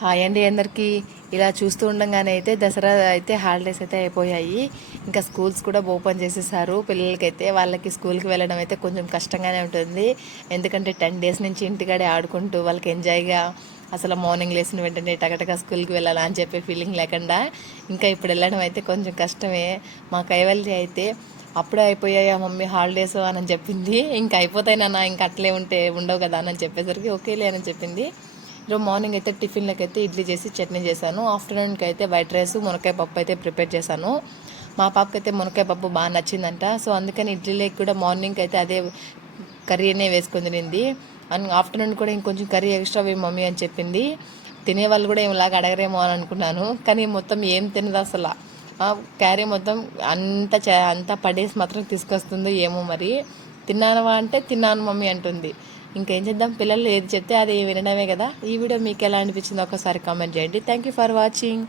Hi అండి అందరికీ. ఇలా చూస్తూ ఉండగానే అయితే దసరా అయితే హాలిడేస్ అయితే అయిపోయాయి. ఇంకా స్కూల్స్ కూడా ఓపెన్ చేసేసారు. పిల్లలకైతే వాళ్ళకి స్కూల్కి వెళ్ళడం అయితే కొంచెం కష్టంగానే ఉంటుంది. ఎందుకంటే 10 డేస్ నుంచి ఇంటికాడే ఆడుకుంటూ వాళ్ళకి ఎంజాయ్గా అసలు మార్నింగ్ లేచిన వెంటనే టకటక స్కూల్కి వెళ్ళాలా అని చెప్పే ఫీలింగ్ లేకుండా ఇంకా ఇప్పుడు వెళ్ళడం అయితే కొంచెం కష్టమే. మా కైవల్య అయితే అప్పుడే అయిపోయాయా మమ్మీ హాలిడేస్ అని చెప్పింది. ఇంకా అయిపోతాయి నాన్న, ఇంకా అట్లే ఉంటే ఉండవు కదా అని చెప్పేసరికి ఓకేలే అని చెప్పింది. ఈరోజు మార్నింగ్ అయితే టిఫిన్లకి అయితే ఇడ్లీ చేసి చట్నీ చేశాను. ఆఫ్టర్నూన్కి అయితే వైట్ రైస్ మునక్కాయ పప్పు అయితే ప్రిపేర్ చేశాను. మా పాపకి అయితే మునక్కాయ పప్పు బాగా నచ్చిందంట. సో అందుకని ఇడ్లీలోకి కూడా మార్నింగ్ అయితే అదే కర్రీనే వేసుకొని తినింది. అండ్ ఆఫ్టర్నూన్ కూడా ఇంకొంచెం కర్రీ ఎక్స్ట్రా వేయి మమ్మీ అని చెప్పింది. తినేవాళ్ళు కూడా ఏమిలాగా అడగరేమో అని అనుకున్నాను, కానీ మొత్తం ఏం తినదు అసలు. క్యారీ మొత్తం అంతా పడేసి మాత్రం తీసుకొస్తుందో ఏమో మరి. తిన్నానవా అంటే తిన్నాను మమ్మీ అంటుంది. ఇంకేం చేద్దాం, పిల్లలు ఏది చెప్తే అది వినడమే కదా. ఈ వీడియో మీకు ఎలా అనిపించిందో ఒకసారి కామెంట్ చేయండి. Thank you for watching.